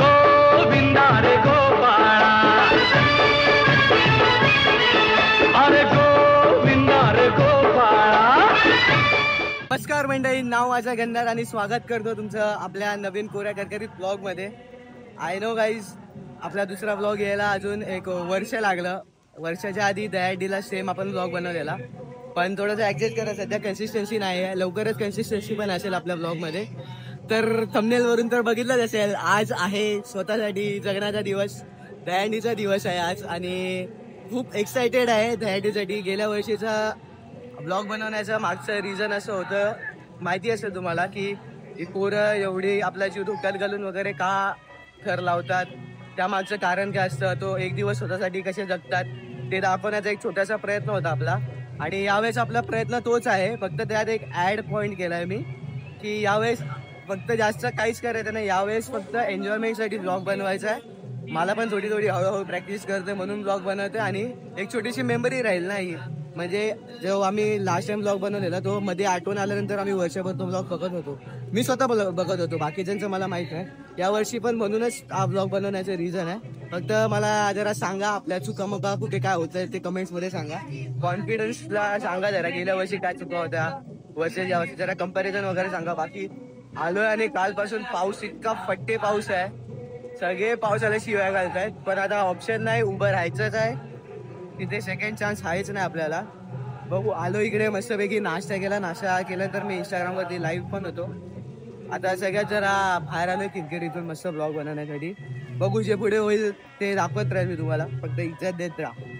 गोविंदा रे गोपाळा, अरे गोविंदा रे गोपाळा। नमस्कार मंडळी, नाव माझा गंधार आणि स्वागत करतो तुमचं आपल्या नवीन कोऱ्या करकरीत ब्लॉग मध्ये। आय नो गाईज, आपला दुसरा ब्लॉग यायला अजून एक वर्ष लागलं। वर्षाच्या आधी दयाडीला सेम आपण ब्लॉग बनवलेला, पण थोडंसं ऍडजस्ट करा, सध्या कन्सिस्टन्सी नाही आहे। लवकरच कन्सिस्टन्सी पण असेल आपल्या ब्लॉग मध्ये। तर थंबनेल वरून तर बघितलंच असेल, आज आहे स्वतःसाठी जगण्याचा दिवस, दहीहंडीचा दिवस आहे आज आणि खूप एक्साइटेड आहे दहीहंडीसाठी। गेल्या वर्षीचा ब्लॉग बनवण्याचं मागचं रिझन असं होतं, माहिती असेल तुम्हाला, की पोरं एवढी आपला जीव धोक्यात घालून वगैरे का थर लावतात, त्यामागचं कारण काय असतं, तो एक दिवस स्वतःसाठी कसे जगतात ते दाखवण्याचा एक छोटासा प्रयत्न होता आपला। आणि यावेळेस आपला प्रयत्न तोच आहे, फक्त त्यात एक ॲड पॉईंट केला आहे मी, की यावेळेस फक्त जास्त काहीच करायचं नाही, यावेळेस फक्त एन्जॉयमेंटसाठी ब्लॉग बनवायचा आहे। मला पण थोडी हळूहळू प्रॅक्टिस करते म्हणून ब्लॉग बनवते आणि एक छोटीशी मेमरी राहील नाही, म्हणजे जेव्हा आम्ही लास्ट टाइम ब्लॉग बनवलेला तो मध्ये आठवण आल्यानंतर आम्ही वर्षभर तो ब्लॉग बघत होतो, मी स्वतः बघत होतो, बाकीच्यांचं मला माहित आहे। यावर्षी पण म्हणूनच हा ब्लॉग बनवण्याचं रिझन आहे। फक्त मला जरा सांगा आपल्या चुकामुका कुठे काय होतंय ते कमेंट्स मध्ये सांगा, कॉन्फिडन्सला सांगा जरा, गेल्या वर्षी काय चुका होत्या वर्षाच्या वर्षी जरा कंपॅरिझन वगैरे सांगा। बाकी आलोय आणि कालपासून पाऊस, इतका फट्टे पाऊस आहे, सगळे पावसाला शिवाय घालतायत, पण आता ऑप्शन नाही, उभं राहायचंच आहे, तिथे सेकंड चान्स आहेच नाही आपल्याला। बघू, आलो इकडे मस्तपैकी नाश्ता केला तर मी इंस्टाग्रामवरती लाईव्ह पण होतो। आता सगळ्यात जरा बाहेर आलोय किरकिरीतून मस्त ब्लॉग बनवण्यासाठी, बघू जे पुढे होईल ते दाखवत राहील मी तुम्हाला, फक्त इज्जत देत राहा।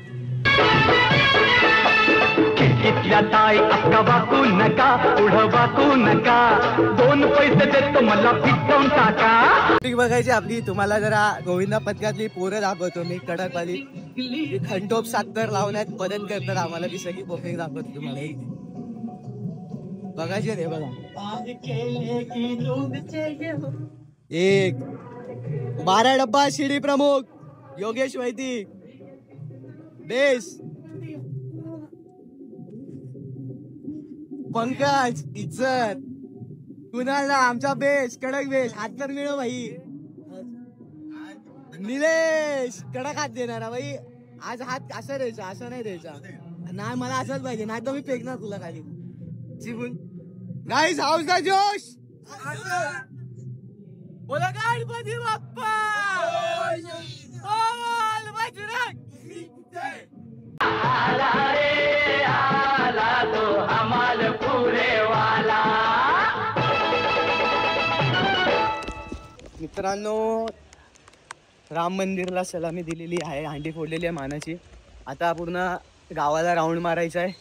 खिडकीतल्या ताई अक्का वाकू नका, पुढं वाकू नका, 2 पैसे देतो मला पिटवून टाका। पिक बघायची आपली, तुम्हाला जरा गोविंदा पथकातली पोरं दाखवतो मी, कडकवाली खंडोप 70 लावण्यात मदत करतात आम्हाला, ती सगळी पोपिंग दाखवतो तुम्हाला, बघायचे रे बघा। 12 डब्बा शिडी प्रमुख योगेश वैदिक बेस, पंकज इज्जत, कुणाला आमचा बेस कडक बेस, हात तर मिळव भाई, निलेश कडक हात देणार भाई, आज हात असं द्यायचा, असं नाही द्यायचा, नाही मला असंच पाहिजे, नाही तर मी फेकणार तुला खाली चिपून। गाईस, हाऊसचा जोश, बोला गणपती बाप्पा, बोल बजरंग, आला रे आला तो हमाल पुरे वाला। मित्रांनो, राम मंदिरला सलामी दिलेली आहे, हांडी फोडलेली आहे मानाची, आता पूर्ण गावाला राऊंड मारायचा आहे।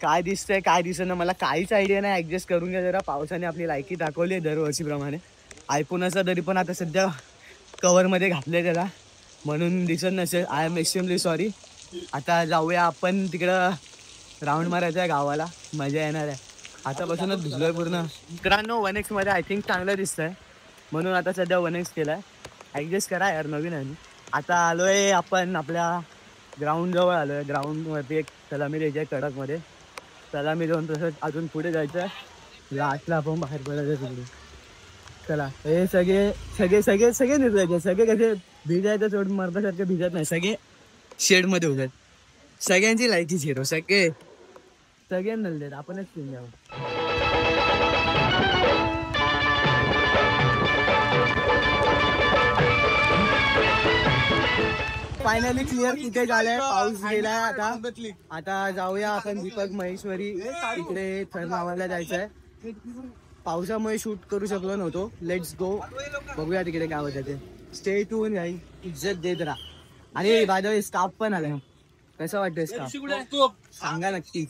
काय दिसतंय काय दिसत मला काहीच आयडिया नाही, ऍडजस्ट करून घ्या जरा। पावसाने आपली लायकी दाखवली आहे दरवर्षीप्रमाणे, आयफोनचा तरी पण आता सध्या कव्हरमध्ये घातलंय त्याला, म्हणून दिसत नसेल, आय एम एक्स्ट्रीमली सॉरी। आता जाऊया आपण तिकडं, राऊंड मारायचा आहे गावाला, मजा येणार आहे। आतापासूनच भिजलोय पूर्ण। मित्रांनो, 1x मध्ये आय थिंक चांगलं दिसतंय, म्हणून आता सध्या 1x केलाय, ऍडजस्ट करा यार, नवीन आहे। आता आलोय आपण आपल्या ग्राउंड जवळ आलोय, ग्राउंड वरती एक सलामी द्यायची आहे कडकमध्ये, सलामी देऊन तसंच अजून पुढे जायचं आहे, लास्टला आपण बाहेर पडायचं तिकडे। चला, हे सगळे निर्जायचे, सगळे कसे भिजायचं सोडून मरतासारखे भिजत नाही, सगळे शेडमध्ये होतात, सगळ्यांची लायकी झिरो, सगळ्यांना देत, आपणच पिऊन द्यावं। फायनली क्लिअर कुठे झालंय, पाऊस गेलाय, आता जाऊया आपण दीपक महेश्वरी तिकडे थर लावायला जायचंय। पावसामुळे शूट करू शकलो नव्हतो, लेट्स गो, बघूया तिकडे काय होतं ते। स्टे ट्यून गाईज, इज्जत देत राहा। आणि बाय द वे स्टाफ पण आलाय, कसं वाटतंय स्टाफ सांगा नक्की।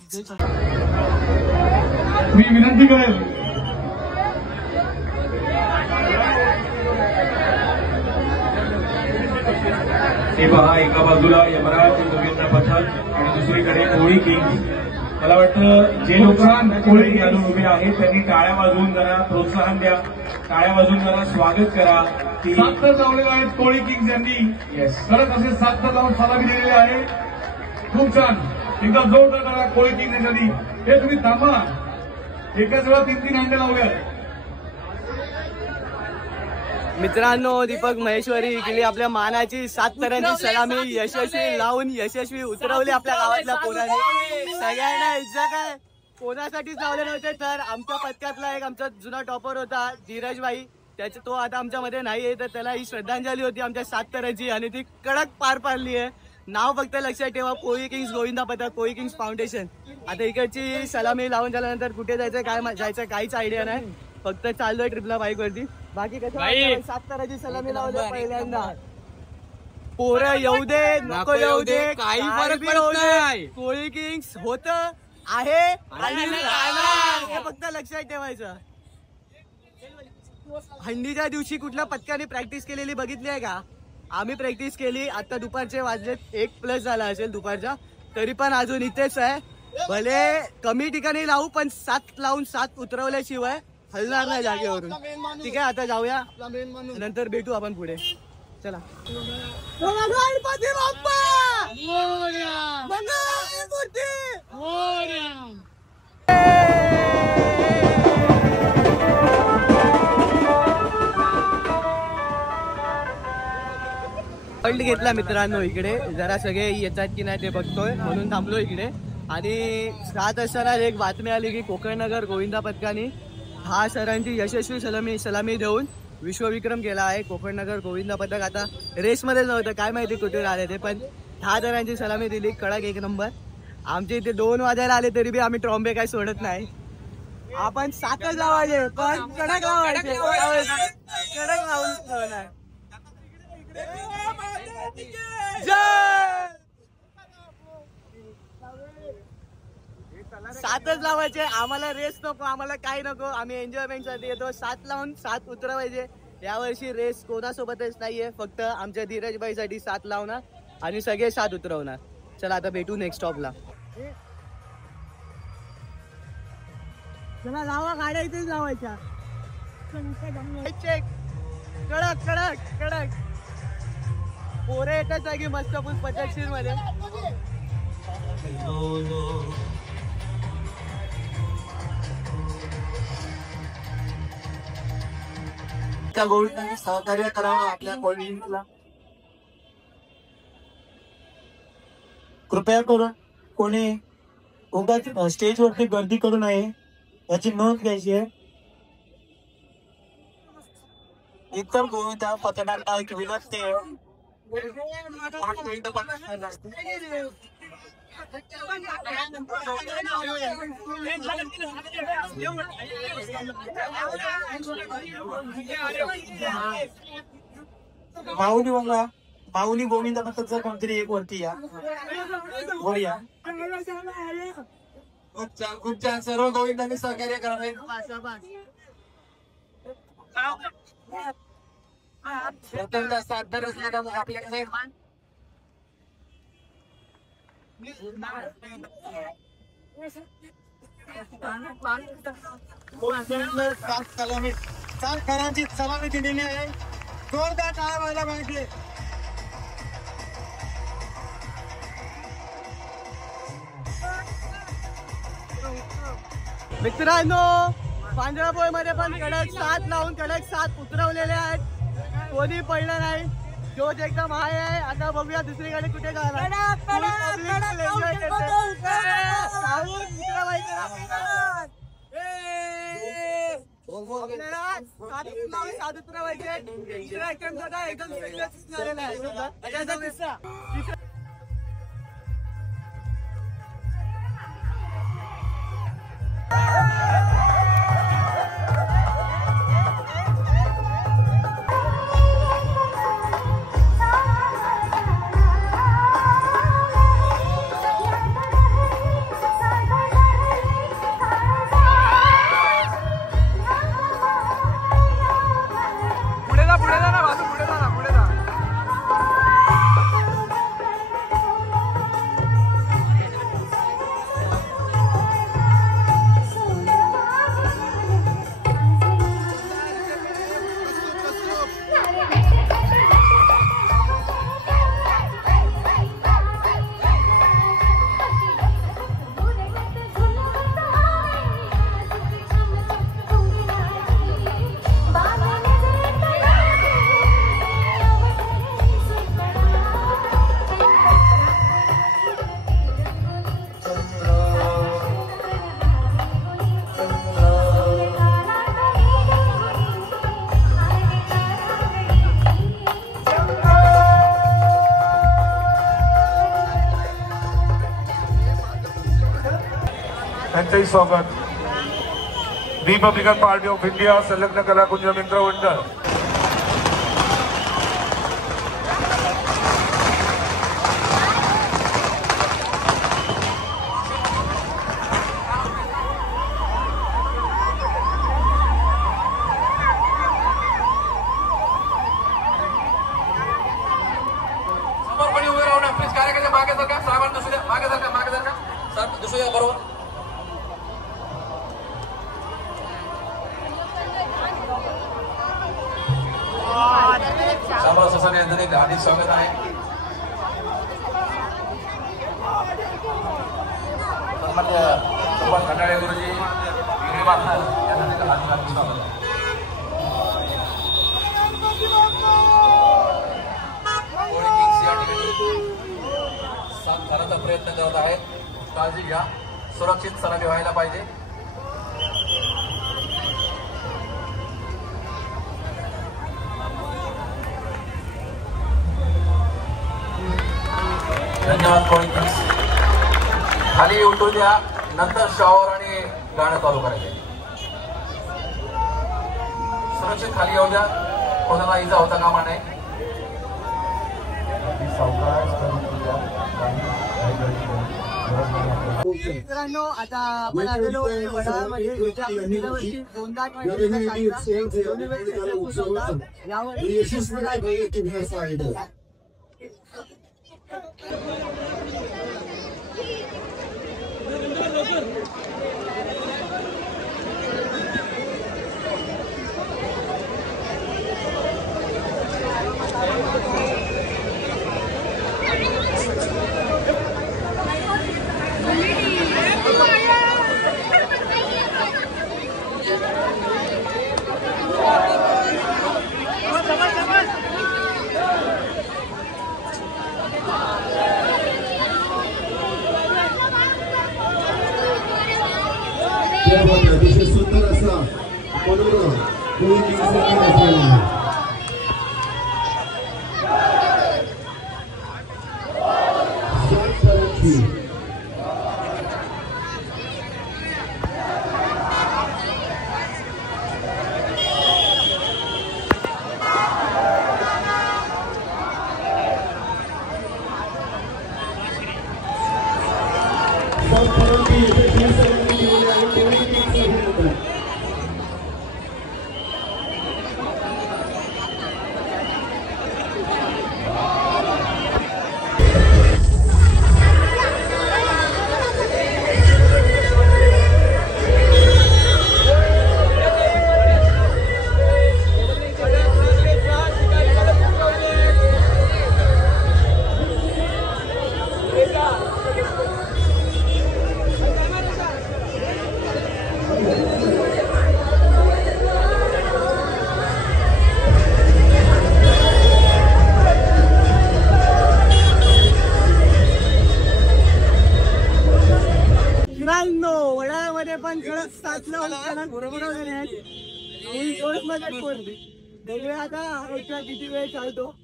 मी विनंती करेल, हे पहा, एका बाजूला यमराज गोविंदा पथक आणि दुसरीकडे कोळी किंग्स। मला वाटतं जे लोक कोळी घालून उभे आहेत त्यांनी टाळ्या वाजवून जरा प्रोत्साहन द्या। टाळ्या वाजून जरा स्वागत करा. 7 तर लावलेले आहेत कोळी किंग्स यांनी. येस, कडक असे 7 तर लावून सलामी दिलेली आहे. खूप छान, एकदा जोरदार टाळ्या कोळी किंग्स यांच्यासाठी. हे तुम्ही थांबा, एकाच वेळा 3 हंडे लावले. मित्रांनो, दीपक महेश्वरी केली आपल्या मानाची 7 तऱ्यांची सलामी यशस्वी लावून यशस्वी उतरवली आपल्या गावातल्या पोरांनी. सगळ्यांना इज्जत आहे. कोणासाठीच लावले नव्हते तर आमच्या पथकातला एक आमचा जुना टॉपर होता धीरज भाई, त्याचे तो आता आमच्यामध्ये नाही आहे, तर त्याला ही श्रद्धांजली होती आमच्या 7 तऱ्याची आणि ती कडक पार पाडली आहे. नाव फक्त लक्षात ठेवा, कोळी किंग्स गोविंदा पथक, कोळी किंग्स फाउंडेशन. आता इकडची सलामी लावून झाल्यानंतर कुठे जायचं काय जायचं काहीच आयडिया नाही, फक्त चाललोय ट्रिपला बाईक वरती. बाकी कसं 7 तऱ्याची सलामी लावली पहिल्यांदा. पोरं येऊ दे नको येऊ दे काही फरक पडत नाही, कोळी किंग्स होत आहे आणि राहणार, हे फक्त लक्षात ठेवायचं. हंडीच्या दिवशी कुठल्या पथकाने प्रॅक्टिस केलेली बघितली आहे का? आम्ही प्रॅक्टिस केली. आता दुपारचे वाजलेत 1+ झाला असेल दुपारच्या, तरी पण अजून इथेच आहे. भले कमी ठिकाणी लावू पण 7 लावून 7 उतरवल्याशिवाय हलणार नाही जागेवरून. ठीक आहे, आता जाऊया, नंतर भेटू आपण पुढे. चला. पॉइंट घेतला मित्रांनो, इकडे जरा सगळे येतात की नाही ते बघतोय म्हणून थांबलो इकडे. आणि 7 असताना एक बातमी आली की कोकणनगर गोविंदा पथकाने 10 सरांची यशस्वी सलामी देऊन विश्वविक्रम केला आहे. कोकणनगर गोविंदा पथक आता रेसमध्ये नव्हतं, काय माहिती कुठे आले ते, पण 10 जणांची सलामी दिली. कडक 1 नंबर. आमच्या इथे 2 वाजायला आले तरी बी आम्ही ट्रॉम्बे काय सोडत नाही. आपण 7च लावायचे पण कडक लावायचे, कडक लावून. सातच लावायचे, आम्हाला रेस नको, आम्हाला काही नको, आम्ही एन्जॉयमेंट साठी येतो. 7 लावून 7 उतरवायचे. यावर्षी रेस कोणासोबतच नाहीये, फक्त आमच्या धीरजबाई साठी 7 लावणार आणि सगळे 7 उतरवणार. चला आता भेटू नेक्स्ट स्टॉपला. चला लावा, गाड्या इथेच लावायच्या. कडक कडक कडक पोरे येतात जागी मस्त पद्धतशीर मध्ये. त्या गोविंदाने सहकार्य करावं आपल्या गोविंदला. कृपया करून कोणी उगाच स्टेजवरती गर्दी करू नये याची नोंद घ्यायची आहे. इतर गोविंदा पथकांना एक विनंती आहे, माऊली बघा, माऊली गोविंदा पथक जर कोणतरी एक वरती या. बोलूया खूप छान. सर्व गोविंदांनी सहकार्य करावे. प्रथमतः 7 दर असलेला आपल्याकडे सात खरांची सलामी दिलेली आहे. जोरदार टाळ्या व्हायला पाहिजे. मित्रांनो, पांढरापोळ मध्ये पण कडक 7 लावून कडक 7 उतरवलेले आहेत. कोणी पडलं नाही, जोश एकदम हाय आहे. आता बघूया दुसरीकडे कुठे जाणार. त्यांचंही स्वागत. रिपब्लिकन पार्टी ऑफ इंडिया संलग्न कलाकुंज मित्र मंडळ. हार्दिक स्वागत आहे. सन्माननीय गोपाल खंडाळे गुरुजी यांना हार्दिक स्वागत. साथ करण्याचा प्रयत्न करत आहेत. काळजी घ्या, सुरक्षित सलामी व्हायला पाहिजे. धन्यवाद. कोणी खाली उठू द्या, नंतर शॉवर आणि गाणं चालू करायचे. सुरक्षित खाली येऊ द्या, कोणाला इजा होता कामा नये. मित्रांनो, आता आपण आलेलो वडाळमध्ये दोनदा अतिशय सुंदर असा मनोरम वडामध्ये पण खरंच साचलं बरोबर आता किती वेळ चालतो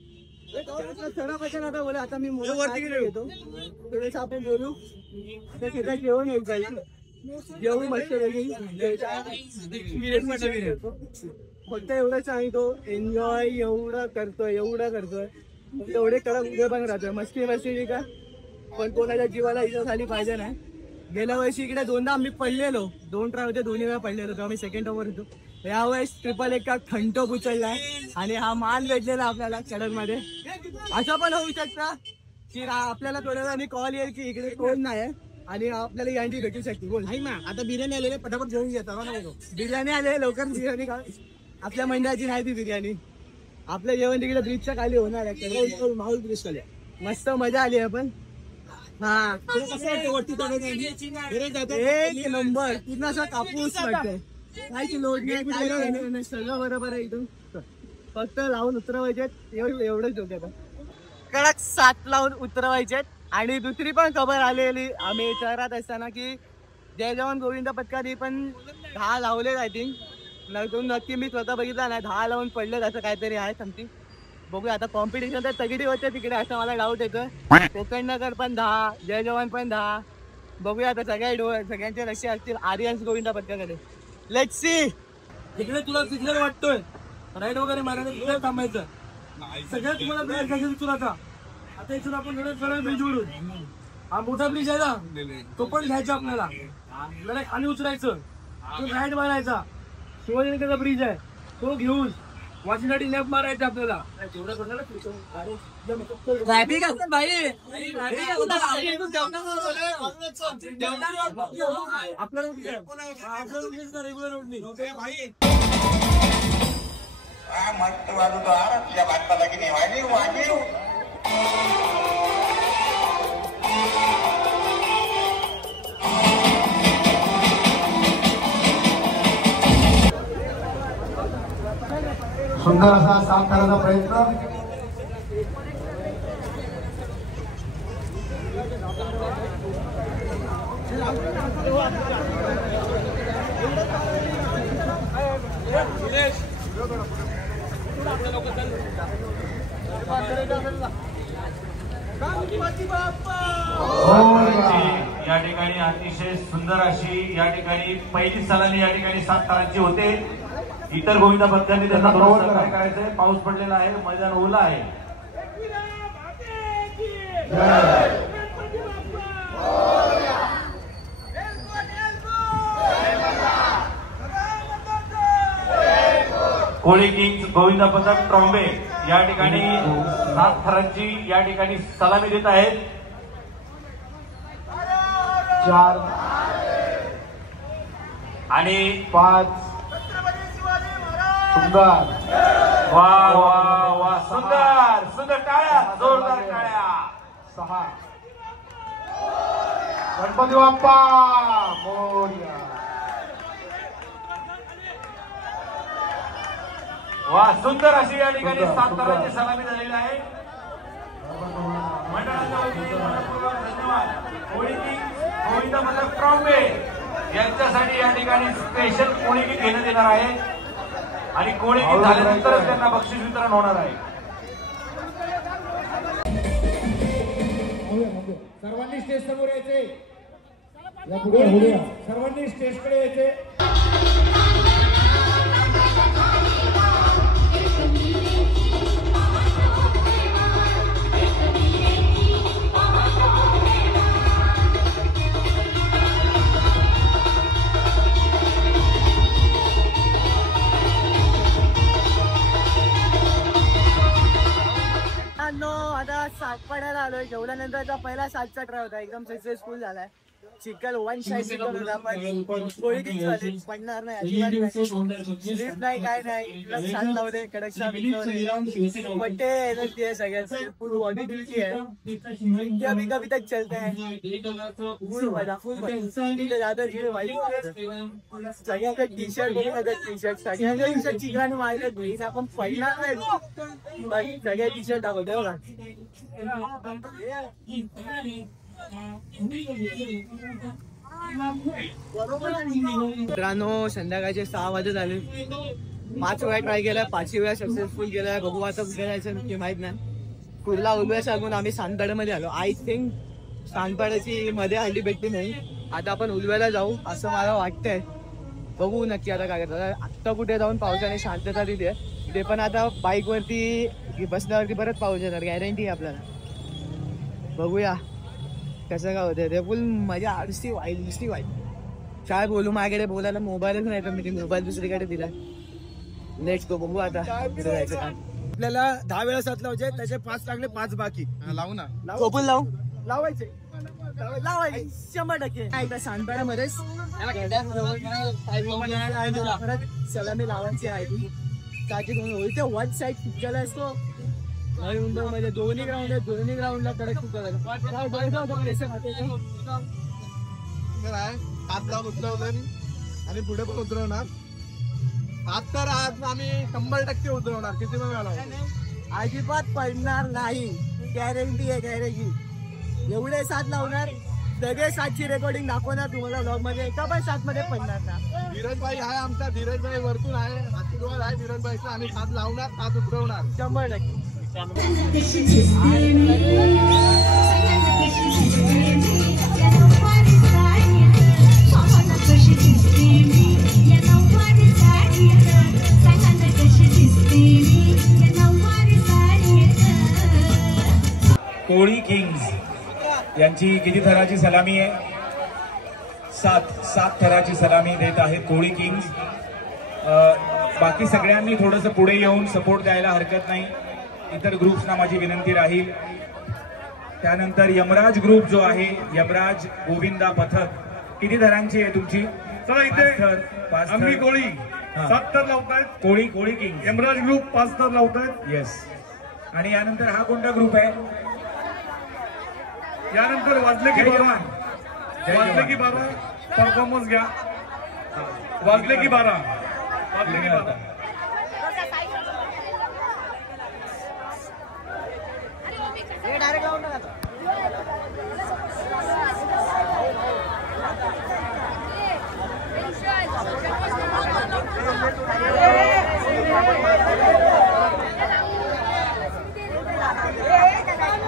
सणापासून आता बोला. आता मी घेतो थोडंसं आपण बोलू. आता तिथं जेवण येऊ जाईल, जेवण मस्त फक्त एवढं सांगतो, एन्जॉय एवढं करतोय एवढे कडक उभे पण राहतोय. मस्ती का पण कोणाच्या जीवाला इजा झाली पाहिजे ना. गेल्या वर्षी इकडे दोनदा आम्ही पडलेलो, 2 ट्राय होते, 2 वेळा पडलेलो तेव्हा आम्ही सेकंड ओव्हर होतो. यावेळेस ट्रिपल एक का खंटो उचललाय आणि हा मान भेटलेला आपल्याला चढण मध्ये. असं पण होऊ शकतं की आपल्याला थोड्या वेळाने कॉल येईल की इकडे कोण नाही आणि आपल्याला यांची भेटू शकते. बोल नाही मग आता बिर्याणी आलेले पटापट घेऊन घेतात. बिर्याणी आले लवकर बिर्याणी खा. आपल्या मंडळाची नाही ती बिर्याणी. आपलं जेवण तिकडे ब्रिजच्या खाली होणार आहे, माऊल ब्रिज खाली. मस्त मजा आली आपण. हा एक नंबर पूर्ण असा कापूस वाटतोय. काहीची लोड नाही, सगळं बरोबर आहे. इथून फक्त लावून उतरवायचे एवढंच डोक्यात. कडक 7 लावून उतरवायचे. आणि दुसरी पण खबर आलेली आम्ही शहरात असताना की जय जवान गोविंद पथकाने पण 10 लावले. आय थिंक नक्की मी स्वतः बघितला नाही, 10 लावून पडले असं काहीतरी आहे समथिंग. बघूया आता. कॉम्पिटिशन तर सगळी होते तिकडे असं मला डाऊट येतोय. कोकण नगर पण 10, जय जवान पण 10, बघूया आता सगळ्यांचे लक्ष असतील आर्यन्स गोविंदा पथकाकडे. Let's see. इकडे तुला सिग्नल वाटतोय राईड वगैरे मारायला तिकडे थांबायचं. सगळ्यात तुम्हाला ब्रिज घ्यायचा तुला. आता इथून आपण सरळ ब्रिज वरून हा मोठा ब्रिज आहे ना तो पण घ्यायचा आपल्याला. जरा खाली उतरायचं तो राईड मारायचा. शिवाजीनगरचा ब्रिज आहे तो घेऊन वाशीसाठी लेफ्ट मारायचा आपल्याला. ट्रॅफिक असतं भाई. रेग्युलर रोड नाही. मस्त वाजवतो तुझ्या भाताला की नाही. वाजीव वाजीव सुंदर असा साफ करायचा प्रयत्न. या ठिकाणी अतिशय सुंदर अशी या ठिकाणी पहिली सलामी या ठिकाणी 7 तारांची होते. इतर गोविंदा पथकांनी त्यांना बरोबर सहकार्य करायचंय. पाऊस पडलेला आहे, मैदान ओला आहे. कोळी किंग्स गोविंदा पथक ट्रॉम्बे या ठिकाणी 7 थरांची या ठिकाणी सलामी देत आहेत. 4 आणि 5 सुंदर. वा वा वा सुंदर सुंदर टाळ्या, जोरदार टाळ्या. 6 गणपती बाप्पा मोरया. वा सुंदर अशी या ठिकाणी 7 तारांची सलामी झालेली आहे. मंडळाच्या वतीने मनपूर्वक धन्यवाद. कोळी किंग्स गोविंदा पथक ट्रॉम्बे यांच्यासाठी या ठिकाणी स्पेशल कोळी किंग घेण्यात येणार आहे आणि कोळी किंग झाल्यानंतरच त्यांना बक्षीस वितरण होणार आहे. सर्वांनी स्टेज समोर यायचे. सर्वांनी स्टेजकडे यायचे. आता सातपाड्याला आलोय. जेवल्यानंतरचा पहिला 7चा ट्राय होता, एकदम सक्सेसफुल झालाय. चिकल वन साइड चिकल होता पण कोळी किंग झाले. पडणार नाही, लिफ्ट नाही काय नाही. साथ लावले कडक बट्टे एनर्जी आहे सगळ्यात. फुल बॉडी बिल्टी आहे. अभी कभी तक चलते हैं फुल मजा फुल ज्यादा सगळ्यांकडे टी शर्ट टी शर्ट सगळ्यांकडे टी शर्ट चिकन मारले घरी आपण पडणार नाही. सगळ्या टी शर्ट दाखवतो बघा. मित्रांनो संध्याकाळचे 6 वाजत आले. 5 वेळा ट्राय केलाय, 5ही वेळा सक्सेसफुल केलाय. बघू आता कुठे जायचं नक्की माहित नाही. कुर्ला उलव्या सांगून आम्ही सानपाड्यामध्ये आलो. आय थिंक सानपाड्याची मध्ये हल्ली भेटली नाही. आता आपण उलव्याला जाऊ असं मला वाटतंय. बघू नक्की आता काय करतात. आत्ता कुठे जाऊन पावसाने शांतता दिली आहे. ते पण आता बाईक वरती बसल्यावरती परत पाऊस येणार गॅरंटी आहे आपल्याला. बघूया कसं काय होतं ते. फुल मजा नुसती वाईट. काय बोलू, माझ्याकडे बोलायला मोबाईलच नाही तर मी मोबाईल दुसरीकडे दिला. नेक्स्ट तो बघू आता कुठे जायचं काय. आपल्याला 10 वेळा 7 लावायचे, त्याचे 5 लागले 5 बाकी. लावू ना कोपून लावायचे 100%. एकदा सानपाड्यामध्येच सलामी लावायची आहे ती. त्याची वन साईड पिक्चर असतो नवी मुंबईमध्ये. दोन्ही ग्राउंड आहे, दोन्ही ग्राउंडला कडक पिक्चर हात लावून उतरवलं आणि पुढे पण उतरवणार. हात तर आज आम्ही 100% उतरवणार. किती वेळ लावणार अजिबात पडणार नाही. गॅरंटी आहे गॅरंटी. एवढे 7 लावणार, सगळे 7ची रेकॉर्डिंग दाखवणार तुम्हाला ब्लॉग मध्ये. एका पण 7 मध्ये पडणार ना. धीरज भाई आहे आमचा. धीरज भाई वरतून आहे, आशीर्वाद आहे धीरज भाईचा. आम्ही 7 लावणार, 7 उतरवणार 100%. Thank you. कोळी किंग्स यांची किती थराची सलामी आहे? 7 थराची सलामी देत आहेत कोळी किंग्स. बाकी सगळ्यांनी थोडंसं पुढे येऊन सपोर्ट द्यायला हरकत नाही. इतर ग्रुप्सना माझी विनंती राहील. त्यानंतर यमराज ग्रुप जो आहे, यमराज गोविंदा पथक, किती थरांची आहे तुमची? चला इथे आम्ही कोळी 7 थर लावतायत. कोळी किंग यमराज ग्रुप 5 थर लावतायत. येस. आणि यानंतर हा कोणता ग्रुप आहे? यानंतर वाजले की 12 परफॉर्मन्स घ्या. वाजले की 12.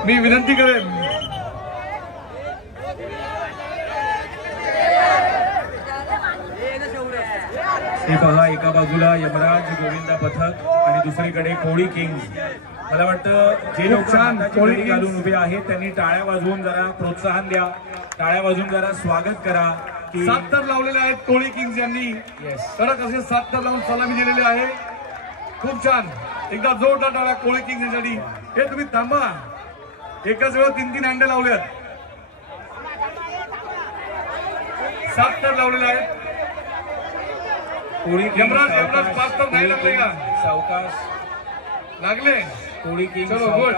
मी विनंती करेन, हे पहा, एका बाजूला यमराज गोविंदा पथक आणि दुसरीकडे कोळी किंग्स. मला वाटतं जे लोक छान कोळी घालून उभे आहेत त्यांनी टाळ्या वाजवून जरा प्रोत्साहन द्या, टाळ्या वाजवून जरा स्वागत करा. 7 थर लावलेले आहेत कोळी किंग्स यांनी. कडक असे 7 थर लावून सलामी दिलेली आहे. खूप छान. एकदा जोरदार टाळ्या कोळी किंग्स यांच्यासाठी. हे तुम्ही थांबा, एकाच वेळा 3 अंडे लावलेत. 7 थर लावलेले आहेत. यमराज 5 थर नाही लागले का? सावकाश लागले. कोळी किंग चलो गुड.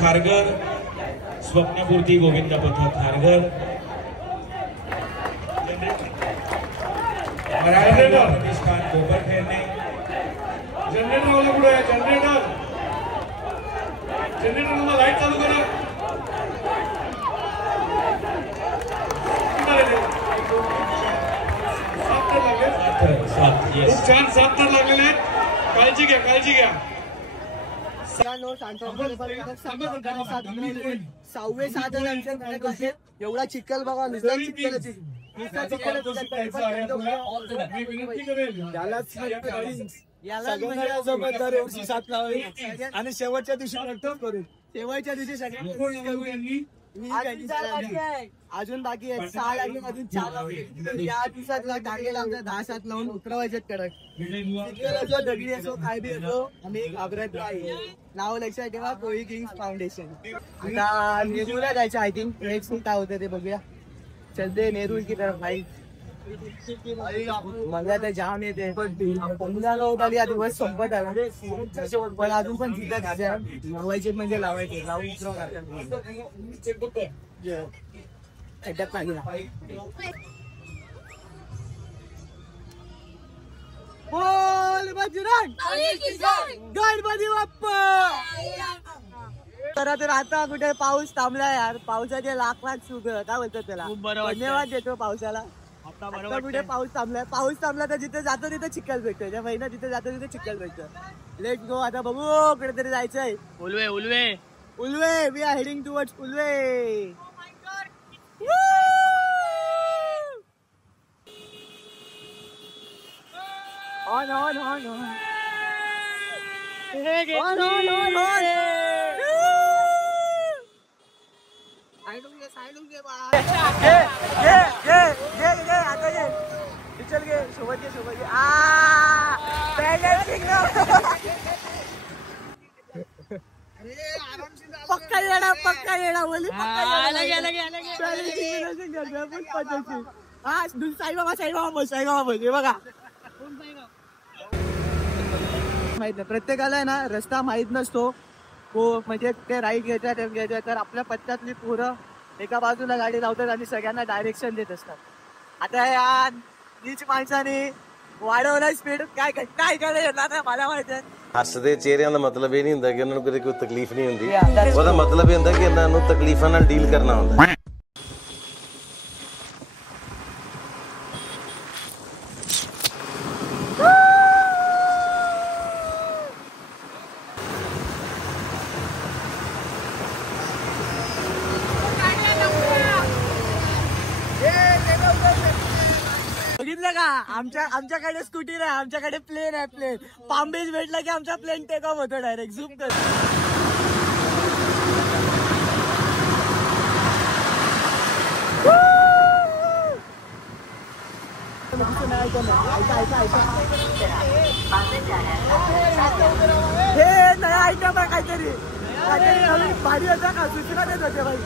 खारघर स्वप्नपूर्ती गोविंदा पथक खारघर. प्रतिष्ठान गोबर खेळणे. जनरेटर वाला पुढे आहे. जनरेटर लाईट चालू करा. खूप छान 7 थर लागलेले आहेत. काळजी घ्या. 6-7 एवढा चिखल बघा. नुसता चिखल. आणि शेवटच्या दिवशी अजून बाकी आहे. 6 लागले, अजून 4 लागले. या दिवसात टार्गेट आमचा 10-7 लावून उतरवायचे कडक. दगडी असो काय बी असो आम्ही घाबरत नाही. नाव लक्षात ठेवा, कोळी किंग्स फाउंडेशन. आता नेरूला जायचं. आय थिंक नेक्स्ट काय होतं ते बघूया. चलते नेरूल की तरफ भाई. मला तर जाम येते. दिवस संपत आला पण अजून पण तिथं लावायचे म्हणजे लावायचे. बोल बजरंग गणपती बाप्पा. तर आता कुठे पाऊस थांबला यार. पावसाचे लाख सुख काय बोलतात त्याला. धन्यवाद देतो पावसाला. आता कुठे पाऊस थांबलाय. पाऊस थांबला तर जिथे जातो तिथे चिखल भेटतो. ज्या महिना जिथे जातो तिथे चिखल भेटतो. Let's go. आता बघू कुठेतरी जायचंय. Ulwe we are heading towards Ulwe. On on on on. चल गे सोबत घे. पक्का येणार बोली. साईबाबा बोल. हे बघा माहित नाही प्रत्येकाला आहे ना रस्ता माहित नसतो. हो म्हणजे ते राईट घ्यायच्या तर आपल्या पत्त्यातली पोरं एका बाजूला गाडी लावतात आणि सगळ्यांना डायरेक्शन देत असतात. आता या नीच माणसाने वाढवला स्पीड. काय घटना ऐकायला येणार ना मला माहिती आहे. ਹੱਸਦੇ ਚਿਹਰਿਆਂ ਦਾ ਮਤਲਬ ਇਹ ਨਹੀਂ ਹੁੰਦਾ ਕਿ ਉਹਨਾਂ ਨੂੰ ਕੋਈ ਤਕਲੀਫ ਨਹੀਂ ਹੁੰਦੀ. ਉਹਦਾ ਮਤਲਬ ਇਹ ਹੁੰਦਾ ਕਿ ਇਹਨਾਂ ਨੂੰ ਤਕਲੀਫਾਂ ਨਾਲ ਡੀਲ ਕਰਨਾ ਹੁੰਦਾ. माहितीये का आमच्याकडे स्कूटी नाही, आमच्याकडे प्लेन आहे. प्लेन पाम बीच भेटला की आमचा प्लेन टेक ऑफ होतो डायरेक्ट झूम कर. हे नाही ऐका बा काहीतरी भारी होता का सूचना देत होते बाई.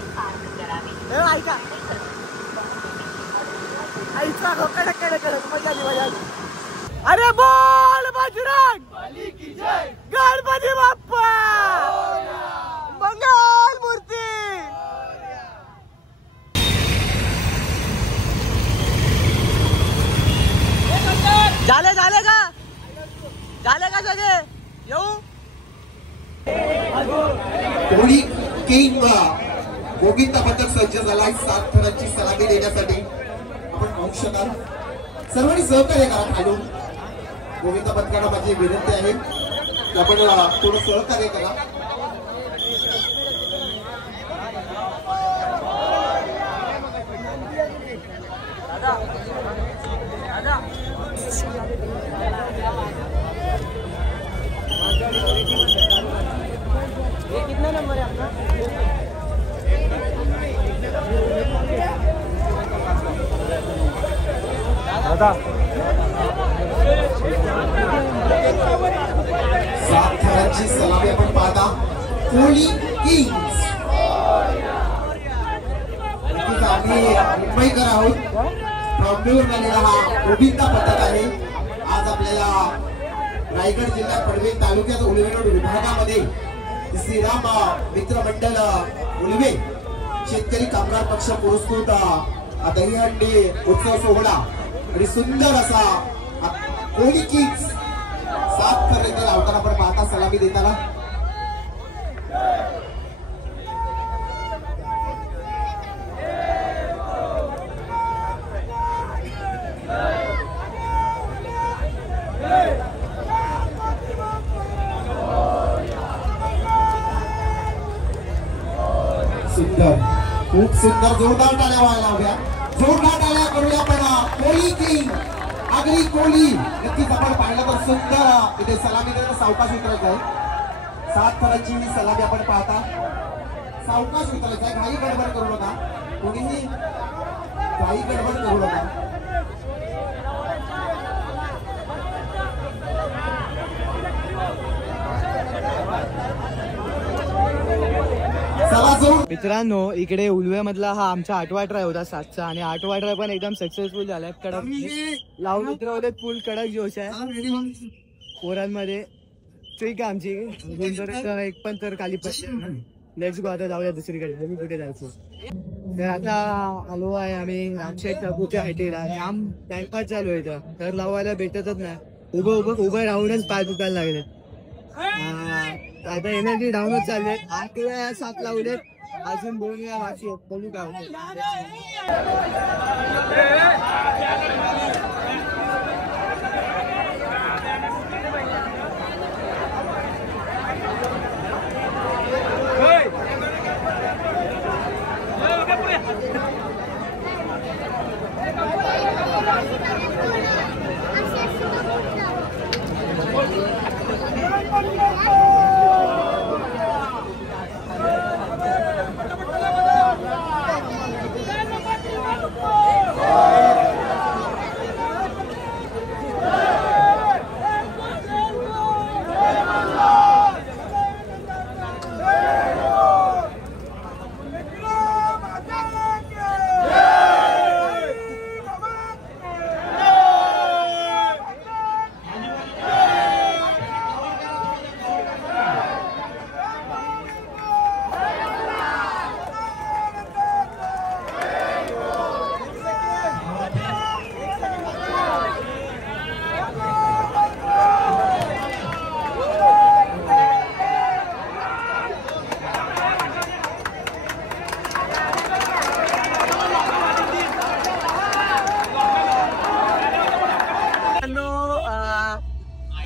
हे ऐका ऐका कडक मजा आली. अरे बोल बजरंग गणपती बाप्पा मंगल मूर्ती. झाले का सगळे येऊ. कोळी किंग गोविंद पथक सज्ज झाला 7 थरांची सलामी देण्यासाठी. आपण पाहू शकाल सर्वांनी सहकार्य करा. खालून गोविंद पथकाला माझी विनंती आहे की आपण थोडं सहकार्य करा. कितना नंबर है आपका. दादा 7 थरांची सलामी आपण पाहता. कोळी किंग्स आम्ही मुंबईकर आहोत. बॉम्बेवरून आलेला हा गोविंद पथक आहे. आज आपल्याला रायगड जिल्ह्यात पनवेल तालुक्यात उलवे रोड विभागामध्ये श्रीराम मित्र मंडळ उलवे शेतकरी कामगार पक्ष पुरस्कृत दहीहंडी उत्सव सोहळा आणि सुंदर असा कोळी किंग्स 7 थर इथे लावताना आपण पाहता सलामी देताना. सुंदर खूप सुंदर जोरदार टाळ्या व्हायला हव्या. जोरदार टाळ्या करूया आपण. कोळी किंग आगरी कोळी नक्कीच आपण पाहिलं तर सुंदर इथे सलामी देणं सावकाश उतरायचं आहे. 7 थरांची ही सलामी आपण पाहता. सावकाश उतरायचं आहे. घाई गडबड करू नका. कोणीही घाई गडबड करू नका. मित्रांनो इकडे उलव्यामधला हा आमचा 8वा ट्राय होता 7चा आणि 8वा ट्राय पण एकदम सक्सेसफुल झालाय. कडक लावून उतरवले. फुल कडक जोश आहे पोरांमध्ये. ठीक आहे आमची एक पण तर खाली लेट्स गो. आता जाऊया दुसरीकडे. कुठे जायचं तर आता आलो आहे आम्ही आमच्या कुठे हटेला. आम टाइमपास चालू आहे तर लावायला भेटतच नाही. उभं राहूनच पाय दुखायला लागले. आता एनर्जी डाऊनच चालले. 8 वेळा 7 लावले. अजून 2 वेळा वाची बघू का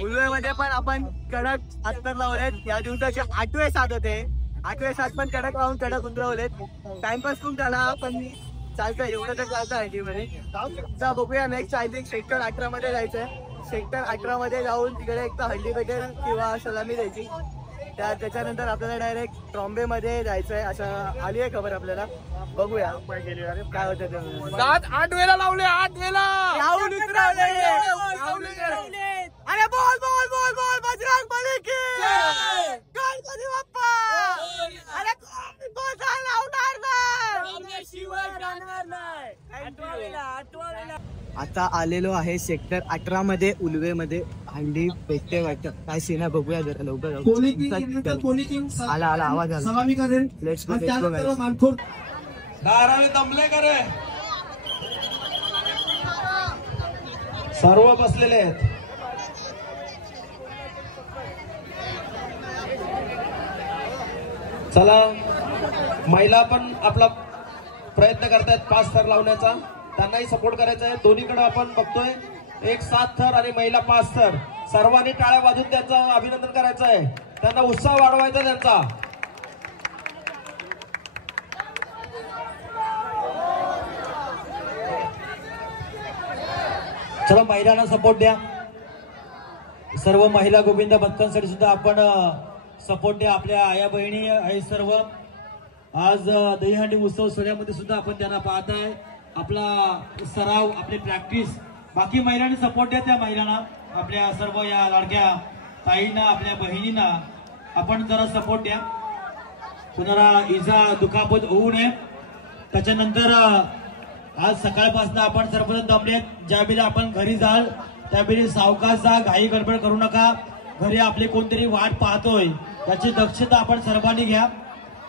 उलव्यामध्ये पण आपण कडक अस्तर लावलेत. या दिवसाचे 8वे 7 होते. 8वे 7 पण कडक लावून कडक उतरवलेत. टाइमपास खूप झाला पण चालतंय एवढं तर चालतं हंडीमध्ये. आता बघूया नेक्स्ट आय थिंक सेक्टर 18 मध्ये जायचंय. सेक्टर 18 मध्ये जाऊन तिकडे एक तर हंडी भेटेल किंवा सलामी द्यायची. त्याच्यानंतर आपल्याला डायरेक्ट ट्रॉम्बे मध्ये जायचंय असं आली आहे खबर आपल्याला. बघूया काय होतं ते. 8 वेळा लावले 8 वेळा लावून उतरवले. अरे बोल बोल बोल बोल बजरंग बली की गणपती बाप्पा. अरे कोण लावणार नाही. आता आलेलो आहे सेक्टर 18 मध्ये उलवे मध्ये. हंडी भेटते वाटतं. काय सीन आहे बघूया जरा लवकर. आला आला आवाज आला. Let's go. धारावी दमले करे सर्व बसलेले आहेत. चला महिला पण आपला प्रयत्न करतायत 5 थर लावण्याचा. त्यांनाही सपोर्ट करायचा आहे. दोन्हीकडे आपण बघतोय एक 7 थर आणि महिला 5 थर. सर्वांनी टाळ्या वाजून त्यांचं अभिनंदन करायचं आहे. त्यांना उत्साह वाढवायचा त्यांचा. चला महिलांना सपोर्ट द्या. सर्व महिला गोविंद भक्तांसाठी सुद्धा आपण सपोर्ट द्या. आपल्या आया बहिणी आहे सर्व. आज दहीहंडी उत्सव सोहळ्यामध्ये सुद्धा आपण त्यांना पाहताय. आपला सराव आपली प्रॅक्टिस. बाकी महिलांनी सपोर्ट द्या. त्या महिलांना आपल्या सर्व या लाडक्या ताईंना आपल्या बहिणींना आपण जरा सपोर्ट द्या. कुणाला इजा दुखापत होऊ नये. त्याच्यानंतर आज सकाळपासून आपण सर्वजण दमलेत. ज्यावेळी आपण घरी जाल त्यावेळी सावकाश जा. घाई गडबड करू नका. घरी आपले कोणतरी वाट पाहतोय याची दक्षता आपण सर्वांनी घ्या.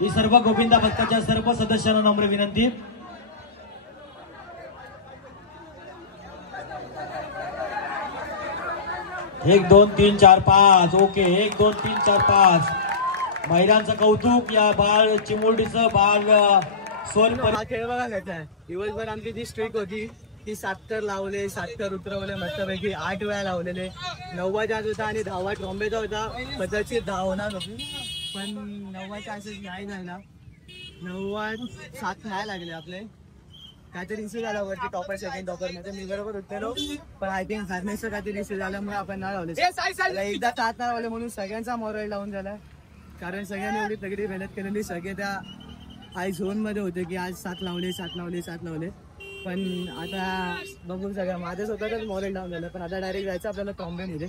ही सर्व गोविंदा भक्ताच्या सर्व सदस्यांना नम्र विनंती. एक 2 3 4 5. ओके 1 2 3 4 5. महिलांचं कौतुक. या बाळ चिमुरडीचं बाळ सोल. हा खेळ बघा कसा आहे. दिवसभर आमची जी स्ट्रिक होती ती 7 थर लावले 7 थर उतरवले मस्तपैकी. 8 वेळा लावलेले. 9वा चान्स होता आणि 10वा ट्रॉम्बेचा होता. कदाचित 10 होणार होती पण 9वा चान्सेस नाही झाला. 9वा 7 नाही लागले आपले. काहीतरी इश्यू झाला वरती टॉपर सेकंड टॉपर मध्ये. मी बरोबर उतरलो पण आय थिंक फार्मेसचा काहीतरी इश्यू झाल्यामुळे आपण नाही लावले. एकदा 7 नाही लावले म्हणून सगळ्यांचा मोरल डाऊन झाला. कारण सगळ्यांनी एवढी तगडी मेहनत केलेली. सगळे त्या हाय झोन मध्ये होते की आज 7 लावले 7 लावले 7 लावले. पण आता बघून सगळं माझं स्वतःच मोरल डाऊन झालं. पण आता डायरेक्ट जायचं आपल्याला ट्रॉम्बे मध्ये.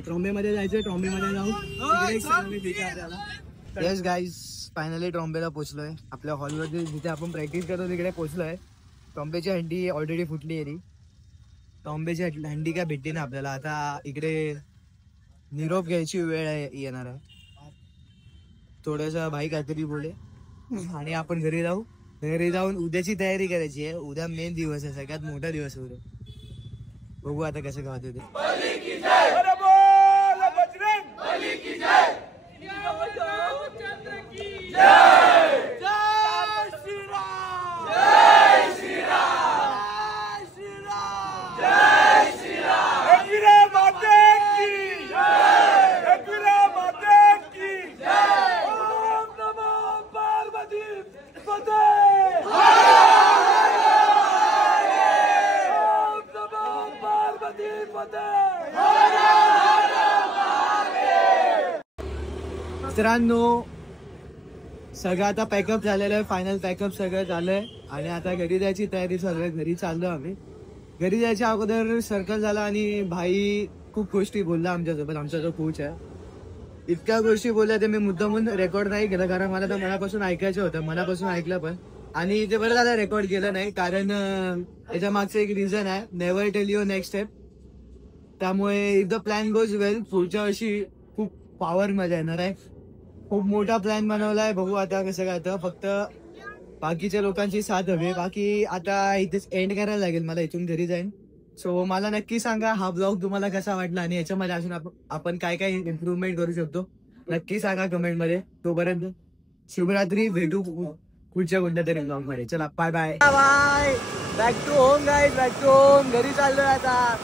ट्रॉम्बे मध्ये जायचं. ट्रॉम्बे मध्ये जाऊन येस गाईज फायनली ट्रॉम्बेला पोहोचलोय. आपल्या हॉलवरती जिथे आपण प्रॅक्टिस करतो तिकडे पोहोचलोय. ट्रॉम्बेची हंडी ऑलरेडी फुटली आहे. ट्रॉम्बेची हंडी काय भेटली ना आपल्याला. आता इकडे निरोप घ्यायची वेळ येणार आहे. थोडंसं भाई काहीतरी बोले आणि आपण घरी जाऊ. घरी जाऊन उद्याची तयारी करायची आहे. उद्या मेन दिवस आहे. सगळ्यात मोठा दिवस आहे उद्या. बघू आता कसं काय होतं ते. मित्रांनो सगळं आता पॅकअप झालेलं आहे. फायनल पॅकअप सगळं झालंय आणि आता घरी जायची तयारी चालू आहे. घरी चाललो आम्ही. घरी जायच्या अगोदर सर्कल झाला आणि भाई खूप गोष्टी बोलला आमच्यासोबत. आमचा जो कोच आहे इतक्या गोष्टी बोलल्या ते मी मुद्दामून रेकॉर्ड नाही केलं कारण मला तर मनापासून ऐकायचं होतं. मनापासून ऐकलं पण. आणि ते बरं झालं रेकॉर्ड केलं नाही कारण याच्या मागचं एक रिझन आहे. Never tell your next step. त्यामुळे if the plan goes well पुढच्या वर्षी खूप पॉवर मजा येणार आहे. खूप मोठा प्लॅन बनवलाय. बघू आता कसं काय होतं. फक्त बाकीच्या लोकांची साथ हवी. बाकी आता इथेच एंड करायला लागेल मला. इथून घरी जाईन. सो मला नक्की सांगा हा ब्लॉग तुम्हाला कसा वाटला आणि याच्यामध्ये अजून आपण काय काय इम्प्रूव्हमेंट करू शकतो नक्की सांगा कमेंट मध्ये. तोपर्यंत शुभरात्री. भेटू पुढच्या कोणत्या तरी ब्लॉग मध्ये. चला bye bye bye. Back to home guys. Back to home. घरी चाललोय आता.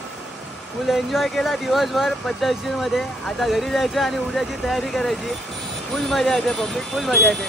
फुल एन्जॉय केला दिवसभर पद्धतशीर मध्ये. आता घरी जायचं आणि उद्याची तयारी करायची. फुल मजा येते, पब्लिक फुल मजा येते.